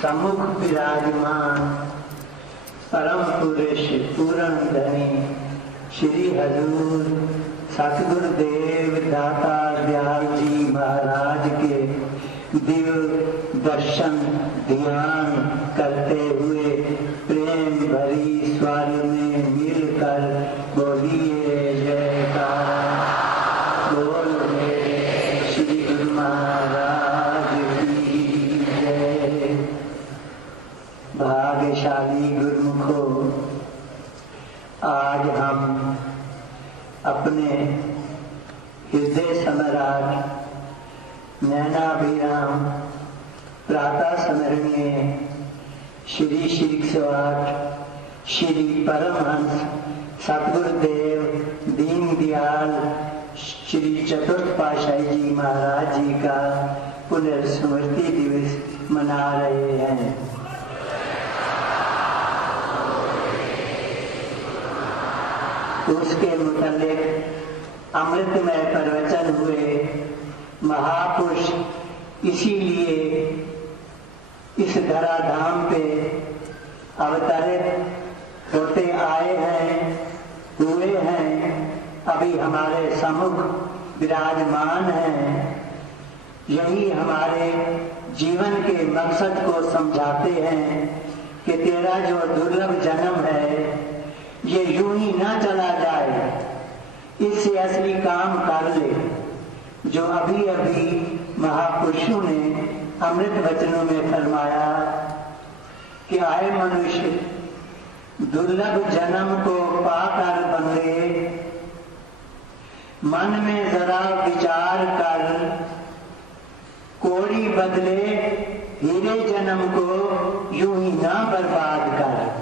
सम्मुख विराजमान परम पुरुष पूर्ण धनी श्री हजूर सतगुरुदेव दाता दयाल जी महाराज के दिव्य दर्शन ध्यान करते हुए प्रेम भरी स्वर में मिलकर बोलिए जयकार। बोल मेरे श्री गुरु महाराज की जय। भाग्यशाली गुरुमुखों, आज हम अपने हृदय सम्राट नैनाभिराम प्रातः स्मरणीय श्री श्री 108 श्री परमहंस सतगुरुदेव दीन दयाल श्री चतुर्थ पातशाही जी महाराज जी का पुनर्स्मृति दिवस मना रहे हैं। उसके मुताबिक अमृतमय प्रवचन हुए। महापुरुष इसीलिए इस धराधाम पे अवतरित होते आए हैं, हुए हैं, अभी हमारे सम्मुख विराजमान हैं। यही हमारे जीवन के मकसद को समझाते हैं कि तेरा जो दुर्लभ जन्म है ये यूं ही ना चला जाए, इससे असली काम कर ले। जो अभी अभी महापुरुषों ने अमृत वचनों में फरमाया कि आए मनुष्य दुर्लभ जन्म को पाकर बंदे, मन में जरा विचार कर, कोड़ी बदले हीरे जन्म को यूं ही ना बर्बाद कर।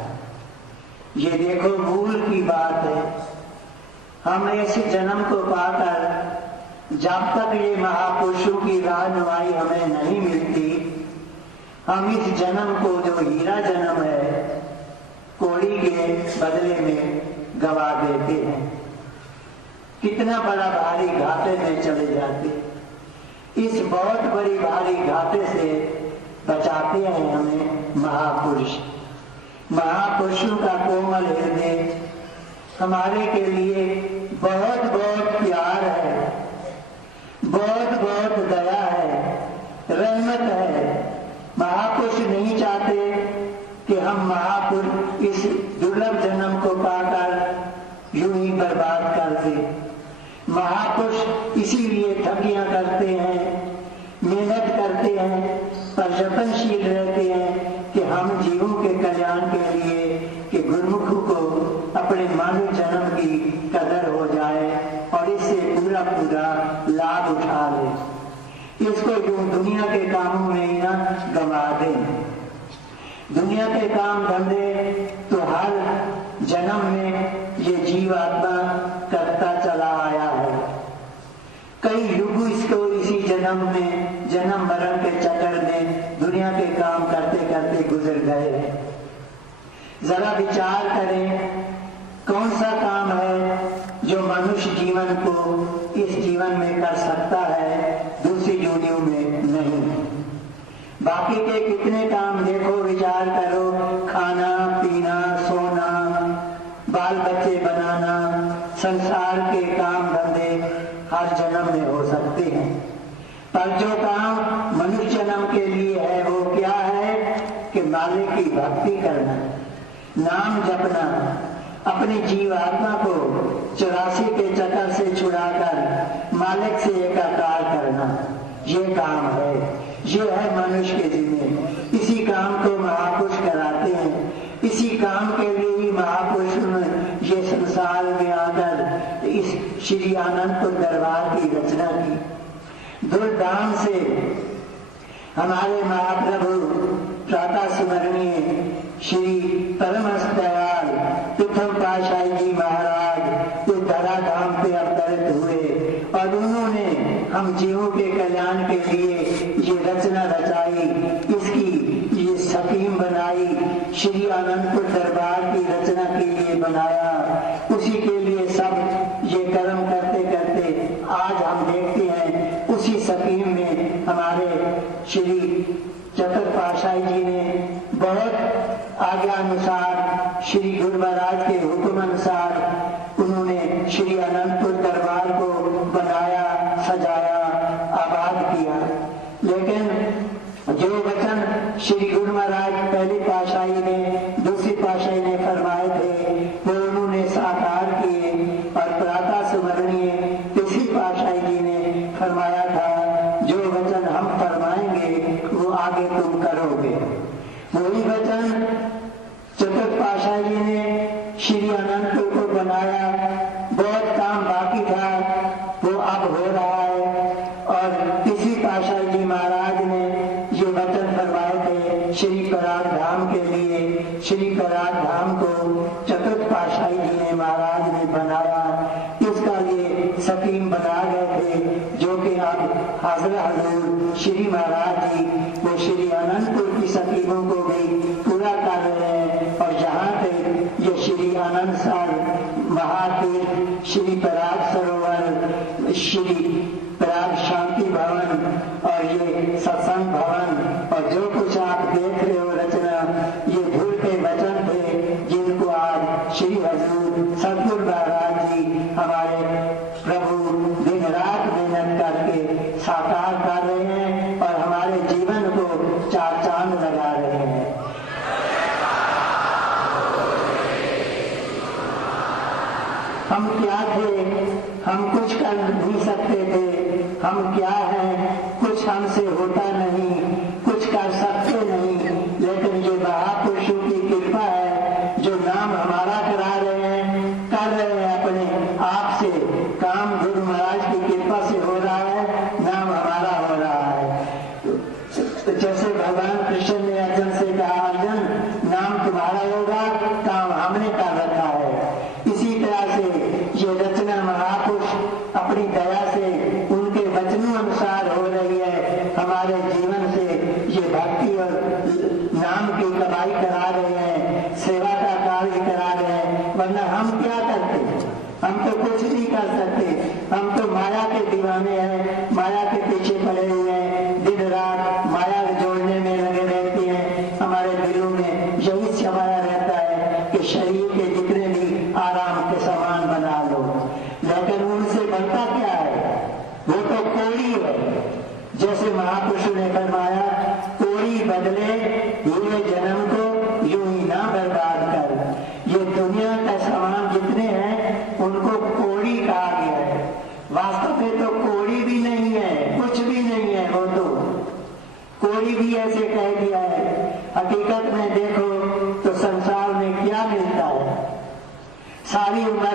ये देखो मूल की बात है। हम ऐसे जन्म को पाकर जब तक ये महापुरुषों की रहनुमाई हमें नहीं मिलती, हम इस जन्म को जो हीरा जन्म है कोड़ी के बदले में गवा देते हैं। कितना बड़ा भारी घाटे में चले जाते। इस बहुत बड़ी भारी घाटे से बचाते हैं हमें महापुरुष। महापुरुषों का कोमल हृदय हमारे के लिए बहुत बहुत प्यार है, बहुत बहुत दया है, रहमत है। महापुरुष नहीं चाहते कि हम महापुरुष इस दुर्लभ जन्म को पाकर यूं ही बर्बाद कर दे। महापुरुष इसीलिए थकियां करते हैं, मेहनत करते हैं, प्रयत्नशील रहते हैं कि हम जीवों के कल्याण के लिए कि गुरुमुखों को अपने मानव जन्म की कदर हो जाए और इससे पूरा पूरा लाभ उठा ले। इसको यूं दुनिया के कामों में ही ना गंवा दें। दुनिया के काम धंधे तो हर जन्म में ये जीवात्मा करता चला आया है। कई युग इसको इसी जन्म में जन्म मरण के चक्कर में दुनिया के काम करते करते गुजर गए। जरा विचार करें, कौन सा काम है जो मनुष्य जीवन को इस जीवन में कर सकता है, दूसरी योनियों में नहीं। बाकी के कितने काम देखो, विचार करो, खाना पीना, सोना, बाल बच्चे बनाना, संसार के काम धंधे हर जन्म में हो सकते हैं। पर जो काम मनुष्य जन्म के लिए है वो क्या है कि मालिक की भक्ति करना, नाम जपना, अपनी जीवात्मा को 84 के चक्कर से छुड़ाकर मालिक से एकाकार करना। ये काम है, ये है मनुष्य के जिम्मे। इसी काम को महापुरुष कराते हैं। इसी काम के लिए ही महापुरुष ने ये संसार में आकर इस श्री आनंदपुर दरबार की रचना की। दुर्दान से हमारे महाप्रभु प्रातः स्मरणीय श्री परमहंस दयाल प्रथम पातशाही जी महाराज इस धराधाम पे अवतरित हुए और उन्होंने हम जीवों के कल्याण के लिए ये रचना रचाई, इसकी ये स्कीम बनाई, श्री आनंदपुर दरबार की रचना के लिए बनाया। उसी के लिए सब ये कर्म करते करते आज हम देखते हैं उसी स्कीम में हमारे श्री चतुर्थ पातशाही जी ने फरमाया था, जो वचन हम फरमाएंगे वो आगे तुम करोगे। वही वचन चतुर्थ पातशाही जी ने श्री अनंतपुर को बनाया। बहुत काम बाकी था, वो अब हो रहा है। और इसी पातशाही जी महाराज ने ये वचन फरमाए थे श्री कराड़ धाम के लिए। श्री कराड़ धाम को चतुर्थ पातशाही जी ने महाराज ने बनाया। इसका ये स्कीम बना गए थे, जो कि अब हाजरा हजूर श्री महाराज जी वो श्री अनंतपुर की स्कीमों को भी पूरा कर रहे हैं। और जहाँ पे ये श्री आनंद सार महातीर्थ, श्री पराग सरोवर, श्री पराग शांति भवन और ये सत्संग भवन और जो कुछ आप देख रहे हो रचना, ये धूल के वचन थे जिनको आज श्री हजूर सतगुरु महाराज जी हमारे प्रभु दिन रात मेहनत करके साकार कर रहे हैं और हमारे जीवन को चार चांद लगा रहे हैं। हम क्या थे? हम कुछ कर नहीं सकते थे। हम क्या हैं? कुछ हमसे होता नहीं, कुछ कर सकते नहीं। लेकिन ये महापुरुषों की कृपा है, जो नाम हमारा करा रहे हैं, कर रहे हैं अपने आप से। काम गुरु महाराज की कृपा से हो रहा है, नाम हमारा हो रहा है। जैसे भगवान कृष्ण ने अर्जुन से कहा, अर्जुन नाम तुम्हारा होगा, काम हमने कर रखा है। इसी तरह से ये रचना महापुरुष अपनी दया से उनके वचनों अनुसार हो रही है। हमारे जीवन से ये भक्ति और नाम की कमाई करा रहे हैं, सेवा का कार्य करा रहे हैं। वरना हम क्या करते? हम तो कुछ नहीं कर सकते। हम तो माया के दीवाने हैं, माया के पीछे पड़े हुए हैं, दिन रात माया जोड़ने में लगे रहते हैं। हमारे दिलों में यही समाया रहता है कि शरीर के जितने भी आराम के सामान बना लो। लेकिन उनसे बनता क्या है? वो तो कोड़ी है। जैसे महापुरुषों ने फरमाया, कोड़ी बदले हुए जन्म को यूं ही ना बर्बाद कर। ये दुनिया का सामान जितने हैं उनको कोड़ी कहा गया है। वास्तव में तो कोड़ी भी नहीं है, कुछ भी नहीं है। वो तो कोड़ी भी ऐसे कह दिया है। हकीकत में देखो तो संसार में क्या मिलता है? सारी उम्र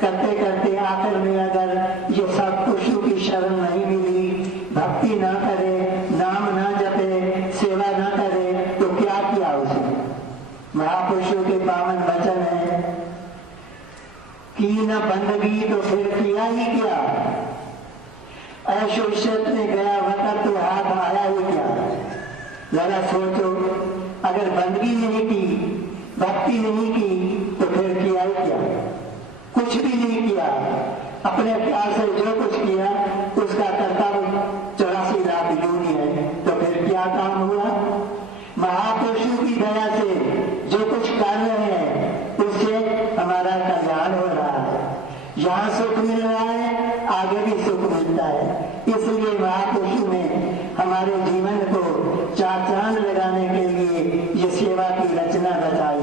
करते करते आखिर में अगर ये सब पुरुषों की शरण नहीं मिली, भक्ति ना करे, नाम ना जपे, सेवा ना करे, तो क्या किया उसने? महापुरुषों के पावन वचन है कि न बंदगी तो फिर किया ही क्या, ऐशो इज्जत में गया वक्त तो हाथ आया ही क्या। जरा सोचो, अगर बंदगी नहीं की, भक्ति नहीं की, तो फिर किया ही क्या? कुछ भी नहीं किया। अपने प्यार से जो कुछ किया उसका कर्तव्य 84 लाख योनि है, तो फिर क्या काम हुआ? महापुरुषों की दया से जो कुछ कर रहे हैं उससे हमारा कल्याण हो रहा है। यहाँ सुख मिल रहा है, आगे भी सुख मिलता है। इसलिए महापुरुषों ने हमारे जीवन को चार चांद लगाने के लिए ये सेवा की रचना रचाई।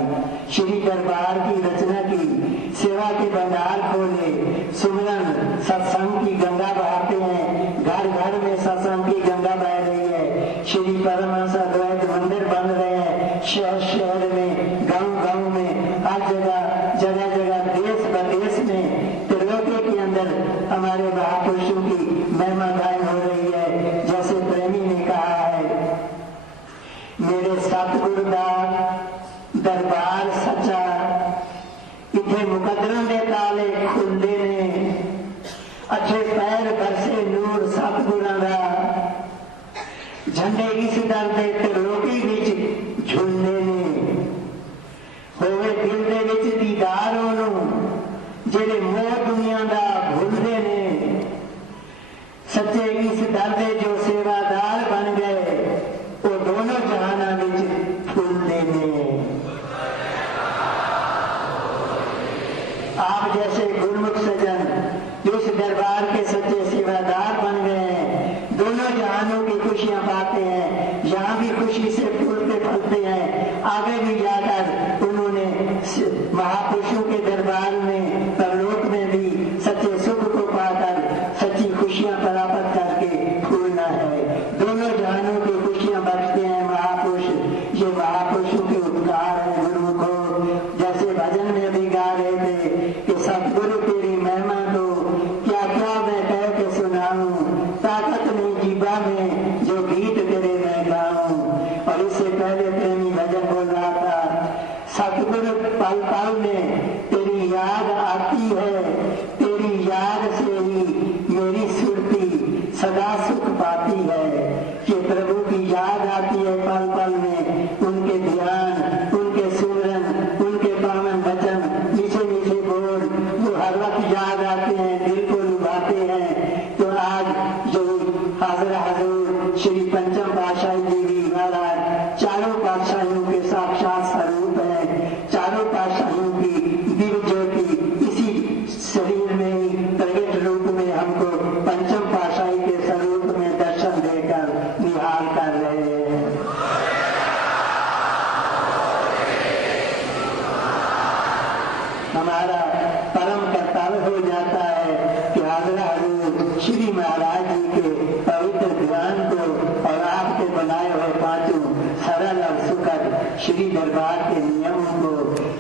श्री दरबार की रचना की, सेवा के भंडार खोले, सुमिरन सत्संग की गंगा बहाते हैं। घर घर में सत्संग की गंगा बह रही है। श्री परमहंस अद्वैत मंदिर बन रहे हैं, शहर शहर में, गांव गांव में, हर जगह जगह जगह, देश प्रदेश में, त्रिलोकी के अंदर हमारे महापुरुषों की महिमा गायन हो रही है। जैसे प्रेमी ने कहा है, मेरे सतगुरु दा दरबार सच्चा, इथे मुकदरों के ताले खुले ने, अच्छे पैर बरसे नूर सतगुरां दा, झंडे इस दर दे त्रिलोकी विच झुलने ने, होवे दिल दे विच दीदार ओनू जेड़े मोह दुनिया दा भुलदे ने, सच्चे इस दर दे जो सेवादार बन गए, वो दोनों जहाना विच फुलदे ने। आप जैसे गुरमुख सज्जन इस दरबार के सच्चे सेवादार बन गए हैं, दोनों जहानों की खुशियां पाते हैं। यहाँ भी खुशी से फूलते फलते हैं, आगे भी जाकर उन्होंने महापुरुषों के दरबार में, परलोक में भी सच्चे सुख को पाकर सच्ची खुशियां प्राप्त कर सदा सुख पाती है कि प्रभु की याद आती है पल पल में, उनके ध्यान, उनके सुमरन, उनके पावन वचन, मीठे मीठे बोल जो हर वक्त याद आते हैं, दिल को लुभाते हैं। तो आज जो हाजिर हजूर श्री पंचम पातशाही जी भी महाराज चारों पातशाहियों के साक्षात स्वरूप है, चारों पातशाहियों की दिव्य ज्योति इसी शरीर में प्रगट रूप में हमको पंचम पातशाही के स्वरूप में दर्शन देकर निहाल कर रहे हैं। हमारा परम कर्तव्य हो जाता है कि हाजिर हजूर श्री महाराज जी के पवित्र ध्यान को और आपके बनाए हुए पांचों सरल और सुखद श्री दरबार के नियमों को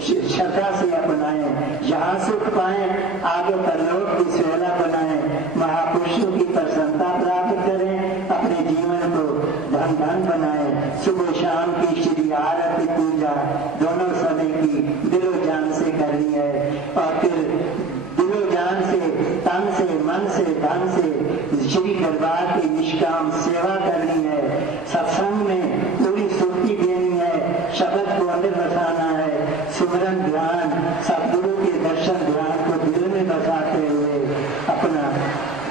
श्रद्धा से अपनाएं, जहाँ सुख पाए आगे परलोक की सुहेला बनाएं, महापुरुषों की प्रसन्नता प्राप्त करें, अपने जीवन को धन धन बनाएं। सुबह शाम की श्री आरती पूजा दोनों समय की दिलो जान से करनी है और फिर दिलो जान से, तन से, मन से, धन से श्री दरबार की निष्काम सेवा करनी है। सत्संग में पूरी सुर्ती देनी है, शब्द को अंदर बसाना है, सुमरन ध्यान, सतगुरु के दर्शन ध्यान को दिल में बसाते हुए अपना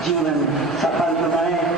जीवन सफल बनाएं।